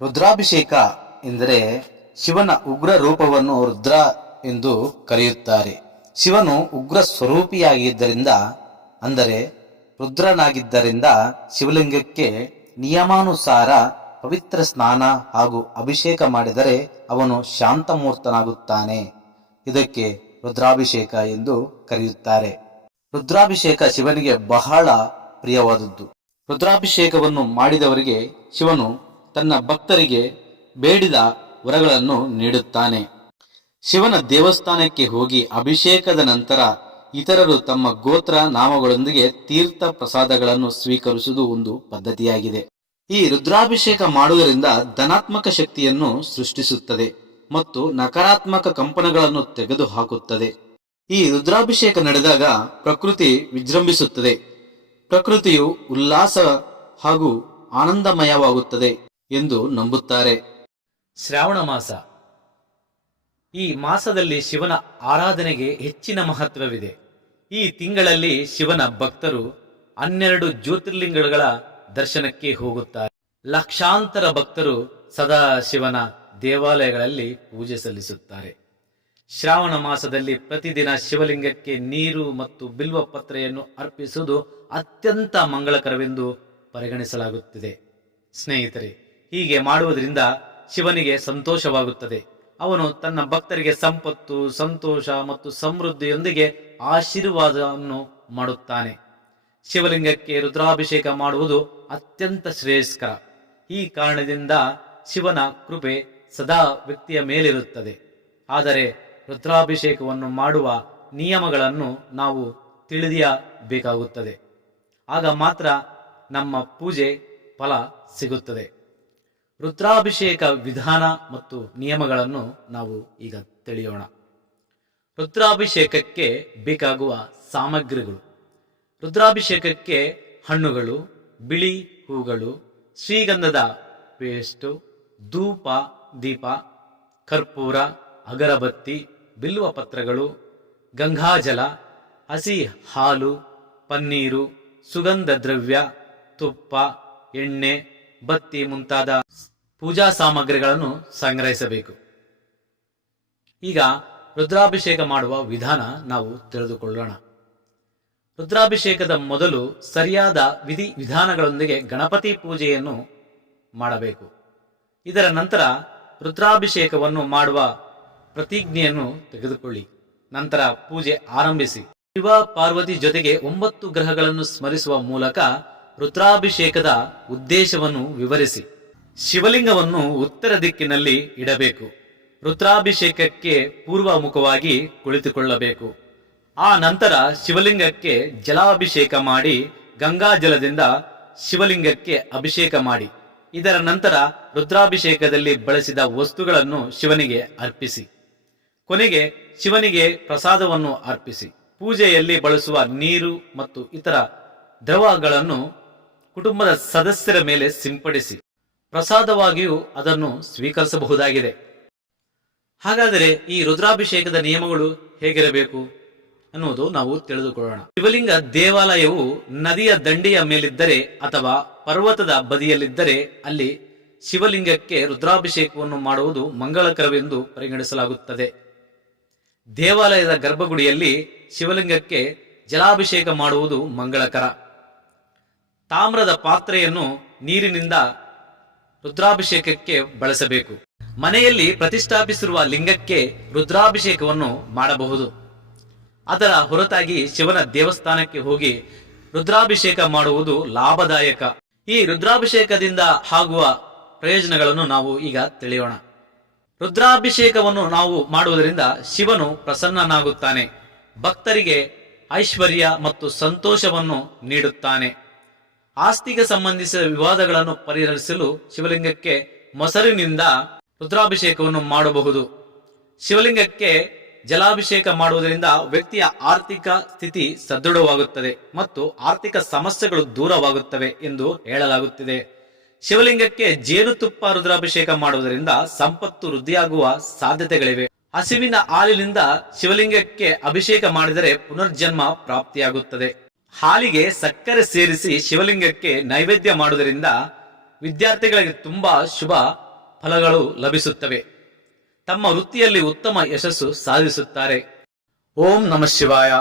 ರುದ್ರಾಭಿಷೇಕ ಎಂದರೆ ಶಿವನ ಉಗ್ರ ರೂಪವನ್ನು ರುದ್ರ ಎಂದು ಕರೆಯುತ್ತಾರೆ. ಶಿವನು ಉಗ್ರ ಸ್ವರೂಪಿಯಾಗಿದ್ದರಿಂದ, ಅಂದರೆ ರುದ್ರನಾಗಿದ್ದರಿಂದ ಶಿವಲಿಂಗಕ್ಕೆ ನಿಯಮಾನುಸಾರ ಪವಿತ್ರ ಸ್ನಾನ ಹಾಗೂ ಅಭಿಷೇಕ ಮಾಡಿದರೆ ಅವನು ಶಾಂತಮೂರ್ತನಾಗುತ್ತಾನೆ. ಇದಕ್ಕೆ ರುದ್ರಾಭಿಷೇಕ ಎಂದು ಕರೆಯುತ್ತಾರೆ. ರುದ್ರಾಭಿಷೇಕ ಶಿವನಿಗೆ ಬಹಳ ಪ್ರಿಯವಾದದ್ದು. ರುದ್ರಾಭಿಷೇಕವನ್ನು ಮಾಡಿದವರಿಗೆ ಶಿವನು ತನ್ನ ಭಕ್ತರಿಗೆ ಬೇಡಿದ ವರಗಳನ್ನು ನೀಡುತ್ತಾನೆ. ಶಿವನ ದೇವಸ್ಥಾನಕ್ಕೆ ಹೋಗಿ ಅಭಿಷೇಕದ ನಂತರ ಇತರರು ತಮ್ಮ ಗೋತ್ರ ನಾಮಗಳೊಂದಿಗೆ ತೀರ್ಥ ಪ್ರಸಾದಗಳನ್ನು ಸ್ವೀಕರಿಸುವುದು ಒಂದು ಪದ್ಧತಿಯಾಗಿದೆ. ಈ ರುದ್ರಾಭಿಷೇಕ ಮಾಡುವುದರಿಂದ ಧನಾತ್ಮಕ ಶಕ್ತಿಯನ್ನು ಸೃಷ್ಟಿಸುತ್ತದೆ ಮತ್ತು ನಕಾರಾತ್ಮಕ ಕಂಪನಗಳನ್ನು ತೆಗೆದುಹಾಕುತ್ತದೆ. ಈ ರುದ್ರಾಭಿಷೇಕ ನಡೆದಾಗ ಪ್ರಕೃತಿ ವಿಜೃಂಭಿಸುತ್ತದೆ. ಪ್ರಕೃತಿಯು ಉಲ್ಲಾಸ ಹಾಗೂ ಆನಂದಮಯವಾಗುತ್ತದೆ ಎಂದು ನಂಬುತ್ತಾರೆ. ಶ್ರಾವಣ ಮಾಸ. ಈ ಮಾಸದಲ್ಲಿ ಶಿವನ ಆರಾಧನೆಗೆ ಹೆಚ್ಚಿನ ಮಹತ್ವವಿದೆ. ಈ ತಿಂಗಳಲ್ಲಿ ಶಿವನ ಭಕ್ತರು 12 ಜ್ಯೋತಿರ್ಲಿಂಗಗಳ ದರ್ಶನಕ್ಕೆ ಹೋಗುತ್ತಾರೆ. ಲಕ್ಷಾಂತರ ಭಕ್ತರು ಸದಾ ಶಿವನ ದೇವಾಲಯಗಳಲ್ಲಿ ಪೂಜೆ ಸಲ್ಲಿಸುತ್ತಾರೆ. ಶ್ರಾವಣ ಮಾಸದಲ್ಲಿ ಪ್ರತಿದಿನ ಶಿವಲಿಂಗಕ್ಕೆ ನೀರು ಮತ್ತು ಬಿಲ್ವ ಪತ್ರೆಯನ್ನು ಅರ್ಪಿಸುವುದು ಅತ್ಯಂತ ಮಂಗಳಕರವೆಂದು ಪರಿಗಣಿಸಲಾಗುತ್ತಿದೆ. ಸ್ನೇಹಿತರೆ, ಹೀಗೆ ಮಾಡುವುದರಿಂದ ಶಿವನಿಗೆ ಸಂತೋಷವಾಗುತ್ತದೆ. ಅವನು ತನ್ನ ಭಕ್ತರಿಗೆ ಸಂಪತ್ತು, ಸಂತೋಷ ಮತ್ತು ಸಮೃದ್ಧಿಯೊಂದಿಗೆ ಆಶೀರ್ವಾದವನ್ನು ಮಾಡುತ್ತಾನೆ. ಶಿವಲಿಂಗಕ್ಕೆ ರುದ್ರಾಭಿಷೇಕ ಮಾಡುವುದು ಅತ್ಯಂತ ಶ್ರೇಯಸ್ಕರ. ಈ ಕಾರಣದಿಂದ ಶಿವನ ಕೃಪೆ ಸದಾ ವ್ಯಕ್ತಿಯ ಮೇಲಿರುತ್ತದೆ. ಆದರೆ ರುದ್ರಾಭಿಷೇಕವನ್ನು ಮಾಡುವ ನಿಯಮಗಳನ್ನು ನಾವು ತಿಳಿಯಬೇಕಾಗುತ್ತದೆ. ಆಗ ಮಾತ್ರ ನಮ್ಮ ಪೂಜೆ ಫಲ ಸಿಗುತ್ತದೆ. ರುದ್ರಾಭಿಷೇಕ ವಿಧಾನ ಮತ್ತು ನಿಯಮಗಳನ್ನು ನಾವು ಈಗ ತಿಳಿಯೋಣ. ರುದ್ರಾಭಿಷೇಕಕ್ಕೆ ಬೇಕಾಗುವ ಸಾಮಗ್ರಿಗಳು: ರುದ್ರಾಭಿಷೇಕಕ್ಕೆ ಹಣ್ಣುಗಳು, ಬಿಳಿ ಹೂಗಳು, ಶ್ರೀಗಂಧದ ಪೇಸ್ಟು, ಧೂಪ, ದೀಪ, ಕರ್ಪೂರ, ಅಗರಬತ್ತಿ, ಬಿಲ್ವ ಪತ್ರಗಳು, ಗಂಗಾಜಲ, ಹಸಿ ಹಾಲು, ಪನ್ನೀರು, ಸುಗಂಧ ದ್ರವ್ಯ, ತುಪ್ಪ, ಎಣ್ಣೆ, ಬತ್ತಿ ಮುಂತಾದ ಪೂಜಾ ಸಾಮಗ್ರಿಗಳನ್ನು ಸಂಗ್ರಹಿಸಬೇಕು. ಈಗ ರುದ್ರಾಭಿಷೇಕ ಮಾಡುವ ವಿಧಾನ ನಾವು ತಿಳಿದುಕೊಳ್ಳೋಣ. ರುದ್ರಾಭಿಷೇಕದ ಮೊದಲು ಸರಿಯಾದ ವಿಧಿ ವಿಧಾನಗಳೊಂದಿಗೆ ಗಣಪತಿ ಪೂಜೆಯನ್ನು ಮಾಡಬೇಕು. ಇದರ ನಂತರ ರುದ್ರಾಭಿಷೇಕವನ್ನು ಮಾಡುವ ಪ್ರತಿಜ್ಞೆಯನ್ನು ತೆಗೆದುಕೊಳ್ಳಿ. ನಂತರ ಪೂಜೆ ಆರಂಭಿಸಿ. ಶಿವ ಪಾರ್ವತಿ ಜೊತೆಗೆ 9 ಗ್ರಹಗಳನ್ನು ಸ್ಮರಿಸುವ ಮೂಲಕ ರುದ್ರಾಭಿಷೇಕದ ಉದ್ದೇಶವನ್ನು ವಿವರಿಸಿ. ಶಿವಲಿಂಗವನ್ನು ಉತ್ತರ ದಿಕ್ಕಿನಲ್ಲಿ ಇಡಬೇಕು. ರುದ್ರಾಭಿಷೇಕಕ್ಕೆ ಪೂರ್ವಮುಖವಾಗಿ ಕುಳಿತುಕೊಳ್ಳಬೇಕು. ಆ ನಂತರ ಶಿವಲಿಂಗಕ್ಕೆ ಜಲಾಭಿಷೇಕ ಮಾಡಿ ಗಂಗಾಜಲದಿಂದ ಶಿವಲಿಂಗಕ್ಕೆ ಅಭಿಷೇಕ ಮಾಡಿ. ಇದರ ನಂತರ ರುದ್ರಾಭಿಷೇಕದಲ್ಲಿ ಬಳಸಿದ ವಸ್ತುಗಳನ್ನು ಶಿವನಿಗೆ ಅರ್ಪಿಸಿ. ಕೊನೆಗೆ ಶಿವನಿಗೆ ಪ್ರಸಾದವನ್ನು ಅರ್ಪಿಸಿ. ಪೂಜೆಯಲ್ಲಿ ಬಳಸುವ ನೀರು ಮತ್ತು ಇತರ ದ್ರವಗಳನ್ನು ಕುಟುಂಬದ ಸದಸ್ಯರ ಮೇಲೆ ಸಿಂಪಡಿಸಿ ಪ್ರಸಾದವಾಗಿಯೂ ಅದನ್ನು ಸ್ವೀಕರಿಸಬಹುದಾಗಿದೆ. ಹಾಗಾದರೆ ಈ ರುದ್ರಾಭಿಷೇಕದ ನಿಯಮಗಳು ಹೇಗಿರಬೇಕು ಅನ್ನುವುದು ನಾವು ತಿಳಿದುಕೊಳ್ಳೋಣ. ಶಿವಲಿಂಗ ದೇವಾಲಯವು ನದಿಯ ದಂಡೆಯ ಮೇಲಿದ್ದರೆ ಅಥವಾ ಪರ್ವತದ ಬದಿಯಲ್ಲಿದ್ದರೆ ಅಲ್ಲಿ ಶಿವಲಿಂಗಕ್ಕೆ ರುದ್ರಾಭಿಷೇಕವನ್ನು ಮಾಡುವುದು ಮಂಗಳಕರವೆಂದು ಪರಿಗಣಿಸಲಾಗುತ್ತದೆ. ದೇವಾಲಯದ ಗರ್ಭಗುಡಿಯಲ್ಲಿ ಶಿವಲಿಂಗಕ್ಕೆ ಜಲಾಭಿಷೇಕ ಮಾಡುವುದು ಮಂಗಳಕರ. ತಾಮ್ರದ ಪಾತ್ರೆಯನ್ನು ನೀರಿನಿಂದ ರುದ್ರಾಭಿಷೇಕಕ್ಕೆ ಬಳಸಬೇಕು. ಮನೆಯಲ್ಲಿ ಪ್ರತಿಷ್ಠಾಪಿಸಿರುವ ಲಿಂಗಕ್ಕೆ ರುದ್ರಾಭಿಷೇಕವನ್ನು ಮಾಡಬಹುದು. ಅದರ ಹೊರತಾಗಿ ಶಿವನ ದೇವಸ್ಥಾನಕ್ಕೆ ಹೋಗಿ ರುದ್ರಾಭಿಷೇಕ ಮಾಡುವುದು ಲಾಭದಾಯಕ. ಈ ರುದ್ರಾಭಿಷೇಕದಿಂದ ಆಗುವ ಪ್ರಯೋಜನಗಳನ್ನು ನಾವು ಈಗ ತಿಳಿಯೋಣ. ರುದ್ರಾಭಿಷೇಕವನ್ನು ನಾವು ಮಾಡುವುದರಿಂದ ಶಿವನು ಪ್ರಸನ್ನನಾಗುತ್ತಾನೆ. ಭಕ್ತರಿಗೆ ಐಶ್ವರ್ಯ ಮತ್ತು ಸಂತೋಷವನ್ನು ನೀಡುತ್ತಾನೆ. ಆಸ್ತಿಗೆ ಸಂಬಂಧಿಸಿದ ವಿವಾದಗಳನ್ನು ಪರಿಹರಿಸಲು ಶಿವಲಿಂಗಕ್ಕೆ ಮೊಸರಿನಿಂದ ರುದ್ರಾಭಿಷೇಕವನ್ನು ಮಾಡಬಹುದು. ಶಿವಲಿಂಗಕ್ಕೆ ಜಲಾಭಿಷೇಕ ಮಾಡುವುದರಿಂದ ವ್ಯಕ್ತಿಯ ಆರ್ಥಿಕ ಸ್ಥಿತಿ ಸದೃಢವಾಗುತ್ತದೆ ಮತ್ತು ಆರ್ಥಿಕ ಸಮಸ್ಯೆಗಳು ದೂರವಾಗುತ್ತವೆ ಎಂದು ಹೇಳಲಾಗುತ್ತಿದೆ. ಶಿವಲಿಂಗಕ್ಕೆ ಜೇನುತುಪ್ಪ ರುದ್ರಾಭಿಷೇಕ ಮಾಡುವುದರಿಂದ ಸಂಪತ್ತು ವೃದ್ಧಿಯಾಗುವ ಸಾಧ್ಯತೆಗಳಿವೆ. ಹಸುವಿನ ಹಾಲಿನಿಂದ ಶಿವಲಿಂಗಕ್ಕೆ ಅಭಿಷೇಕ ಮಾಡಿದರೆ ಪುನರ್ಜನ್ಮ ಪ್ರಾಪ್ತಿಯಾಗುತ್ತದೆ. ಹಾಲಿಗೆ ಸಕ್ಕರೆ ಸೇರಿಸಿ ಶಿವಲಿಂಗಕ್ಕೆ ನೈವೇದ್ಯ ಮಾಡುವುದರಿಂದ ವಿದ್ಯಾರ್ಥಿಗಳಿಗೆ ತುಂಬಾ ಶುಭ ಫಲಗಳು ಲಭಿಸುತ್ತವೆ. ತಮ್ಮ ವೃತ್ತಿಯಲ್ಲಿ ಉತ್ತಮ ಯಶಸ್ಸು ಸಾಧಿಸುತ್ತಾರೆ. ಓಂ ನಮಃ ಶಿವಾಯ.